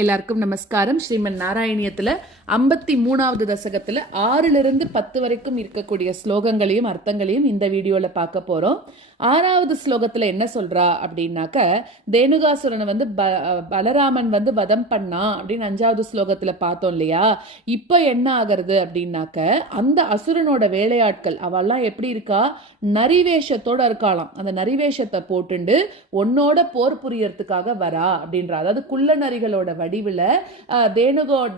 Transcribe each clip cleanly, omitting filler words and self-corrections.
எல்லாருக்கும் நமஸ்காரம். ஸ்ரீமன் நாராயணியத்துல 53வது தசகத்துல 6லிருந்து 10 வரைக்கும் இருக்கக்கூடிய ஸ்லோகங்களையும் அர்த்தங்களையும் இந்த வீடியோல பார்க்க போறோம். 6வது ஸ்லோகத்துல என்ன சொல்றா அப்படின்னாக்க, தேனுகாசுரனை பலராமன் வதம் பண்ணா அப்படின்னு 5வது ஸ்லோகத்துல பார்த்தோம் இல்லையா. இப்ப என்ன ஆகிறது அப்படின்னாக்க, அந்த அசுரனோட வேலையாட்கள் அவெல்லாம் எப்படி இருக்கா, நரிவேஷத்தோட இருக்காளாம். அந்த நரிவேஷத்தை போட்டுண்டு உன்னோட போர் புரியறதுக்காக வரா அப்படின்ற, அதாவது குள்ள நரிகளோட வடிவுல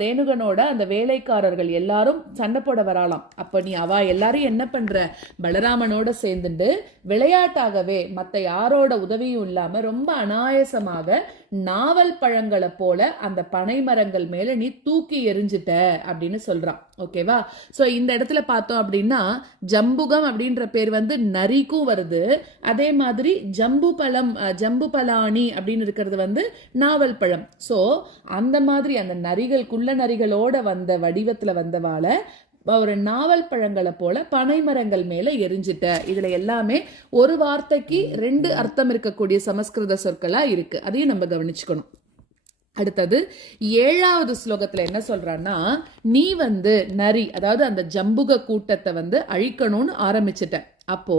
தேனுகனோட அந்த வேலைக்காரர்கள் எல்லாரும் சண்டை போட வராலாம். அப்ப நீ அவ எல்லாரும் என்ன பண்ற, பலராமனோட சேர்ந்துட்டு விளையாட்டாகவே மத்த யாரோட உதவியும் இல்லாம ரொம்ப அனாயசமாக நாவல் பழங்களை போல அந்த பனை மரங்கள் மேல நீ தூக்கி எரிஞ்சிட்ட அப்படின்னு சொல்றான். ஓகேவா? சோ இந்த இடத்துல பார்த்தோம் அப்படின்னா, ஜம்புகம் அப்படின்ற பேர் நரிக்கும் வருது. அதே மாதிரி ஜம்பு பலானி அப்படின்னு இருக்கிறது நாவல் பழம். சோ அந்த மாதிரி அந்த நரிகளுக்குள்ள நரிகளோட வந்த வடிவத்துல வந்தவாள ஒரு நாவல் பழங்களை போல பனைமரங்கள் மேல எரிஞ்சிட்ட. இதுல எல்லாமே ஒரு வார்த்தைக்கு 2 அர்த்தம் இருக்கக்கூடிய சமஸ்கிருத சொற்களா இருக்கு. அதையும் நம்ம கவனிச்சுக்கணும். அடுத்தது 7வது ஸ்லோகத்துல என்ன சொல்றான்னா, நீ நரி, அதாவது அந்த ஜம்புக கூட்டத்தை அழிக்கணும்னு ஆரம்பிச்சிட்ட. அப்போ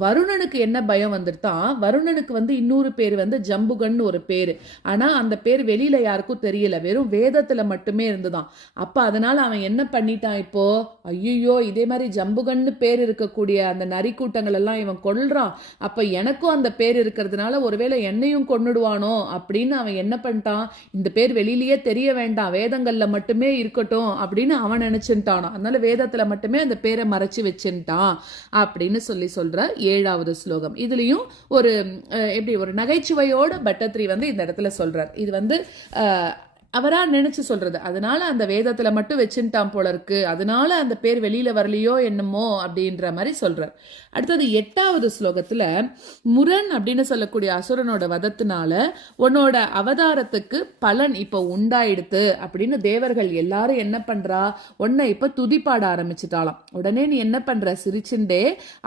வருணனுக்கு என்ன பயம் வந்துட்டான், வருணனுக்கு இன்னொரு பேர் ஜம்புகன்னு ஒரு பேரு. ஆனா அந்த பேர் வெளியில யாருக்கும் தெரியல, வெறும் வேதத்துல மட்டுமே இருந்துதான். அப்ப அதனால அவன் என்ன பண்ணிட்டான், இப்போ ஐயோ இதே மாதிரி ஜம்புகன்னு பேர் இருக்கக்கூடிய அந்த நரி கூட்டங்கள் எல்லாம் இவன் கொல்றான், அப்ப எனக்கும் அந்த பேர் இருக்கிறதுனால ஒருவேளை என்னையும் கொன்னுடுவானோ அப்படின்னு அவன் என்ன பண்ணிட்டான், இந்த பேர் வெளியிலேயே தெரிய வேண்டாம், வேதங்கள்ல மட்டுமே இருக்கட்டும் அப்படின்னு அவன் நினைச்சுட்டானோ. அதனால வேதத்துல மட்டுமே அந்த பேரை மறைச்சு வச்சுட்டான் அப்படின்னு சொல்ற 7வது ஸ்லோகம். இதுலயும் ஒரு ஒரு நகைச்சுவையோட பட்டத்ரி இந்த இடத்துல சொல்றார். இது அவரா நினைச்சு சொல்றது. அதனால அந்த வேதத்துல மட்டும் வச்சுட்டான் போல இருக்கு, அதனால அந்த பேர் வெளியில வரலையோ என்னமோ அப்படின்ற மாதிரி சொல்றார். அடுத்தது 8வது ஸ்லோகத்துல, முரண் அப்படின்னு சொல்லக்கூடிய அசுரனோட வதத்தினால உன்னோட அவதாரத்துக்கு பலன் இப்ப உண்டாயிடுத்து அப்படின்னு தேவர்கள் எல்லாரும் என்ன பண்றா, உன்னை இப்ப துதிப்பாட ஆரம்பிச்சுட்டாலாம். உடனே நீ என்ன பண்ற, சிரிச்சுண்டே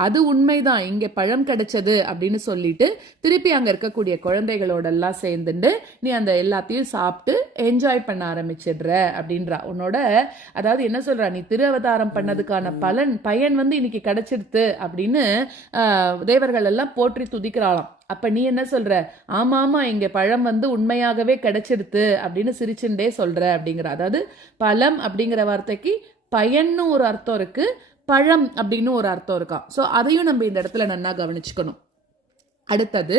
அது உண்மைதான், இங்க பழம் கிடைச்சது அப்படின்னு சொல்லிட்டு திருப்பி அங்க இருக்கக்கூடிய குழந்தைகளோட எல்லாம் சேர்ந்துட்டு நீ அந்த எல்லாத்தையும் சாப்பிட்டு என்ஜாய் பண்ண ஆரம்பிச்சிடுற அப்படின்றா. உன்னோட அதாவது என்ன சொல்றா, நீ திரு அவதாரம் பண்ணதுக்கான பயன் இன்னைக்கு கிடைச்சிடுத்து அப்படின்னு தேவர்கள் எல்லாம் போற்றி துதிக்கிறாளாம். அப்ப நீ என்ன சொல்ற, ஆமா ஆமா இங்க பழம் உண்மையாகவே கிடைச்சிடுத்து அப்படின்னு சிரிச்சுண்டே சொல்ற அப்படிங்கிற. அதாவது பழம் அப்படிங்கிற வார்த்தைக்கு பயன்னு ஒரு அர்த்தம் இருக்கு, பழம் அப்படின்னு ஒரு அர்த்தம் இருக்கா. சோ அதையும் நம்ம இந்த இடத்துல நல்லா கவனிச்சுக்கணும். அடுத்தது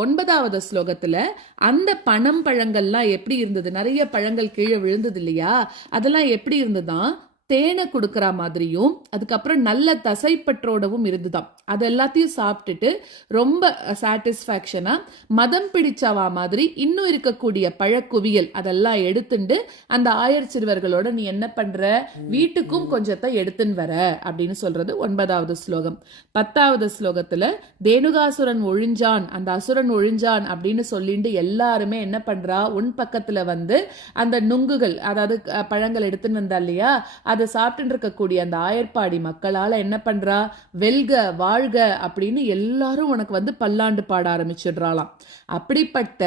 9வது ஸ்லோகத்துல அந்த பழங்கள்லாம் எப்படி இருந்தது, நிறைய பழங்கள் கீழே விழுந்தது இல்லையா, அதெல்லாம் எப்படி இருந்ததுதான், தேனை கொடுக்கற மாதிரியும் அதுக்கப்புறம் நல்ல தசைப்பற்றோடவும் இருந்துதான். அது எல்லாத்தையும் சாப்பிட்டுட்டு ரொம்ப சாட்டிஸ்ஃபேக்ஷனா மதம் பிடிச்சவா மாதிரி இன்னும் இருக்கக்கூடிய பழக்குவியல் அதெல்லாம் எடுத்துட்டு அந்த ஆயர் சிறுவர்களோட நீ என்ன பண்ற, வீட்டுக்கும் கொஞ்சத்தை எடுத்துன்னு வர அப்படின்னு சொல்றது 9வது ஸ்லோகம். 10வது ஸ்லோகத்துல தேனுகாசுரன் ஒழிஞ்சான், அந்த அசுரன் ஒழிஞ்சான் அப்படின்னு சொல்லிட்டு எல்லாருமே என்ன பண்றா, உன் பக்கத்துல அந்த நுங்குகள் அதாவது பழங்கள் எடுத்துன்னு வந்தா இல்லையா, அதை சாப்பிட்டு இருக்கக்கூடிய அந்த ஆயர்பாடி மக்களால என்ன பண்றா, வெல்க வாழ்க அப்படின்னு எல்லாரும் உனக்கு பல்லாண்டு பாட ஆரம்பிச்சிடுறாளாம். அப்படிப்பட்ட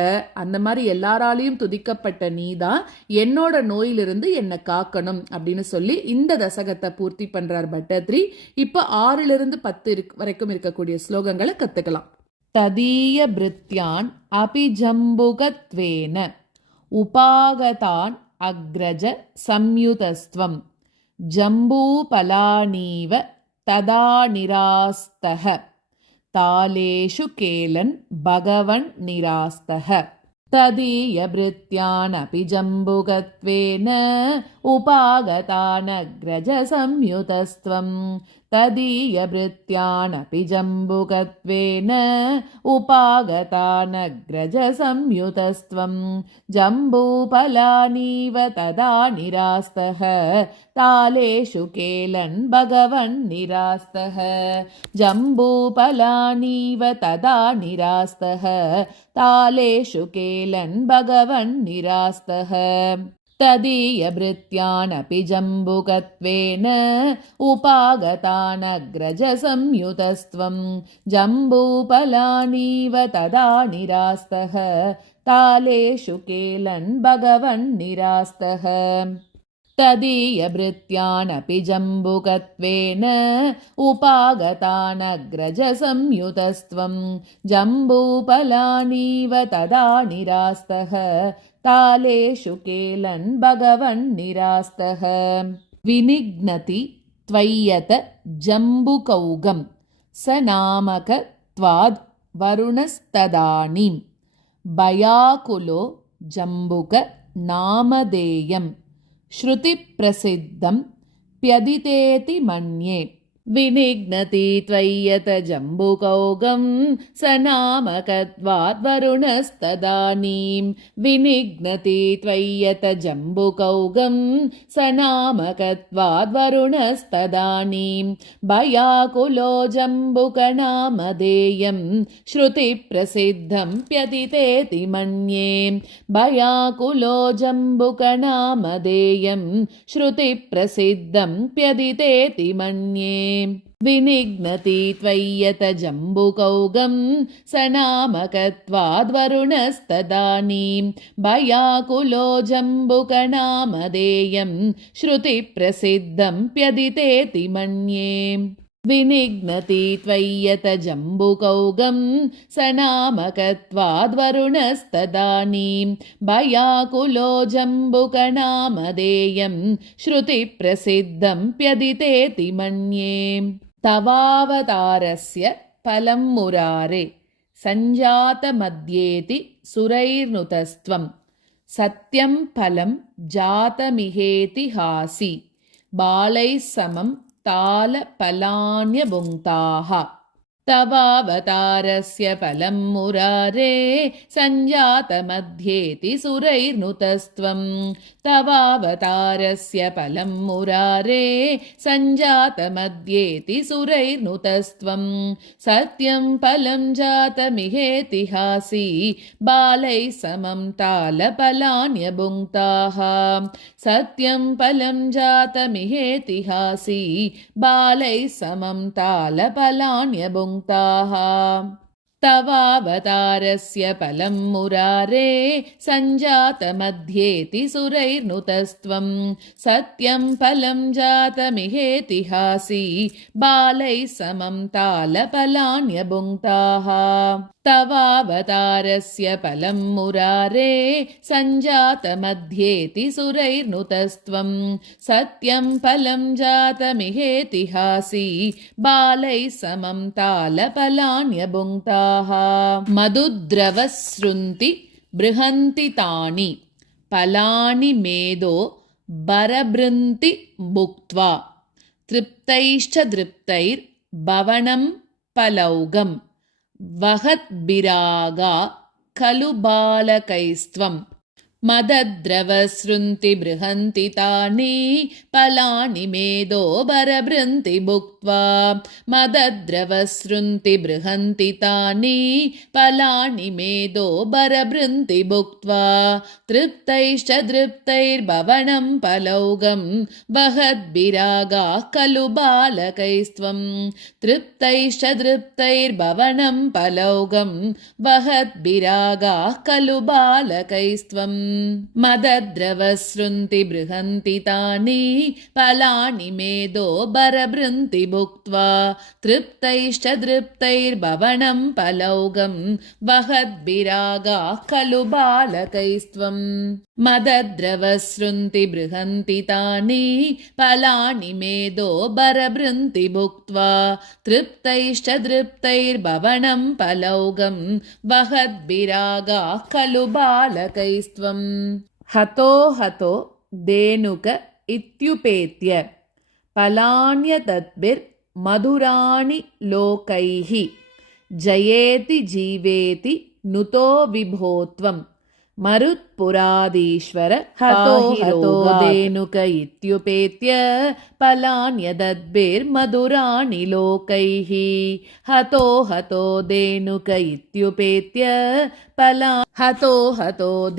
அந்த மாதிரி எல்லாராலையும் துதிக்கப்பட்ட நீதான் என்னோட நோயிலிருந்து என்னை காக்கணும் அப்படின்னு சொல்லி இந்த தசகத்தை பூர்த்தி பண்றார் பட்டத்ரி. இப்ப 6லிருந்து 10 வரைக்கும் இருக்கக்கூடிய ஸ்லோகங்களை கத்துக்கலாம். ததீய பிருத்யான் அபிஜம்புகத்வேன உபாகதான் அக்ரஜ சம்யுதஸ்துவம் ஜம்பூபலானீவ ததா நிராஸ்தஹ தாலேஷு கேலன் பகவன் நிராஸ்தஹ. ததீய பிருத்யானபி ஜம்புகத்வேன உபாகதானக்ரஜ சம்யுதஸ்த்வம் ததீய பிருத்யானபி ஜம்புகத்வேன உபாகதானக்ரஜ சம்யுதஸ்த்வம் ஜம்பூபலானீவ ததா நிராஸ்தஹ தாலேஷு கேலன் பகவன் நிராஸ்தஹ. ஜம்பூபலானீவ ததா நிராஸ்தஹ தாலேஷு கேலன் பகவன் நிராஸ்தஹ. तदीयभृत्यानपि जम्बुकत्वेन उपागतानग्रजसंयुतस्त्वं जम्बूफलानीव तदा निरास्तः तालेषु केलन् भगवन्निरास्तः तदीयभृत्यानपि जम्बुकत्वेन उपागतानग्रजसंयुतस्त्वं जम्बूफलानीव तदा निरास्तः तालेषु केलन् भगवन्निरास्तः विनिघ्नति त्वय्यत जम्बुकौगं स नामक त्वाद् वरुणस्तदानीं भयाकुलो जम्बुक नामधेयं श्रुतिप्रसिद्धं प्यदितेति मन्ये विनिघ्नति त्वय्यत जम्बुकौगं स नामकत्वाद्वरुणस्तदानीं विनिघ्नति त्वय्यत जम्बुकौगं स नामकत्वाद्वरुणस्तदानीं भयाकुलो जम्बुकनामधेयं श्रुतिप्रसिद्धं प्यदितेति मन्ये भयाकुलो जम्बुकनामधेयं श्रुतिप्रसिद्धं प्यदितेति मन्ये विनिघ्नति त्वय्यत जम्बुकौगं स नामकत्वाद्वरुणस्तदानीं भयाकुलो जम्बुकनामधेयं श्रुतिप्रसिद्धं प्यदितेति मन्ये विनिघ्नति त्वय्यत जम्बुकौगं स नामकत्वाद्वरुणस्तदानीं भयाकुलो जम्बुकनामधेयं श्रुतिप्रसिद्धं प्यदितेति मन्ये तवावतारस्य फलं मुरारे सञ्जातमद्येति सुरैर्नुतस्त्वं सत्यं फलं जातमिहेतिहासि बालैः समं तालफलान्यभुङ्क्ताः तवावतारस्य फलं मुरारे सञ्जातमध्येति सुरैर्नुतस्त्वं तवावतारस्य फलं मुरारे सञ्जातमध्येति सुरैर्नुतस्त्वं सत्यं फलं जातमिहेतिहासि बालैः समं तालफलान्यभुङ्क्ताः सत्यं फलं जातमिहेतिहासि बालैः समं तालफलान्यभुङ्क्ताः तवावतारस्य फलं मुरारे सञ्जातमध्येति सुरैर्नुतस्त्वं सत्यं फलं जातमिहेतिहासि बालैः समं तालफलान्यभुङ्क्ताः तवावतारस्य फलं मुरारे सञ्जातमध्येति सुरैर्नुतस्त्वं सत्यं फलं जातमिहेतिहासि बालैः समं तालफलान्यभुङ्क्ताः मधुद्रवसृन्ति बृहन्ति तानि फलानि मेदो बरबृन्ति भुक्त्वा तृप्तैश्च दृप्तैर्भवनं फलौघं वहद्भिरागा खलु बालकैस्त्वं मदद्रवसृन्ति बृहन्ति तानि फलानि मेदो बरबृन्ति भुक्त्वा मदद्रवसृन्ति बृहन्ति तानि फलानि मेदो बरबृन्ति भुक्त्वा तृप्तैश्च दृप्तैर्भवनं फलौघं वहद्भिरागाः खलु बालकैस्त्वं तृप्तैश्च दृप्तैर्भवनं फलौघं वहद्भिरागाः खलु बालकैस्त्वं मदद्रवसृन्ति बृहन्ति तानि फलानि मेदो बरबृन्ति भुक्त्वा तृप्तैश्च दृप्तैर्भवनं फलौघं वहद्भिरागाः खलु बालकैस्त्वं मदद्रवसृन्ति बृहन्ति तानि फलानि मेदो बरबृन्ति भुक्त्वा तृप्तैश्च दृप्तैर्भवनं फलौघं वहद्भिरागाः खलु बालकैस्त्वं हतो हतो धेनुक इत्युपेत्य फलान्यतद्भिर्मधुराणि लोकैः जयेति जीवेति नुतो विभो त्वं मरुत्पुराधीश्वर हतो धेनुक इत्युपेत्य पलान्यदद्भिर्मधुराणि लोकैः हतो धेनुक इत्युपेत्य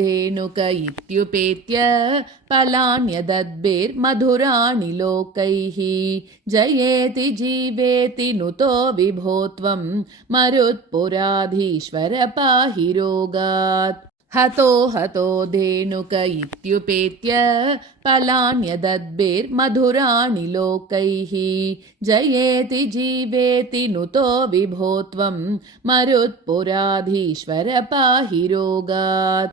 धेनुक इत्युपेत्य पलान्यदद्भिर्मधुराणि लोकैः जयेति जीवेति नुतो विभो त्वं मरुत्पुराधीश्वर पाहि रोगात् हतो धेनुक इत्युपेत्य पलान्यदद्भिर्मधुराणि लोकैः जयेति जीवेति नुतो विभो त्वं मरुत्पुराधीश्वर पाहि रोगात्।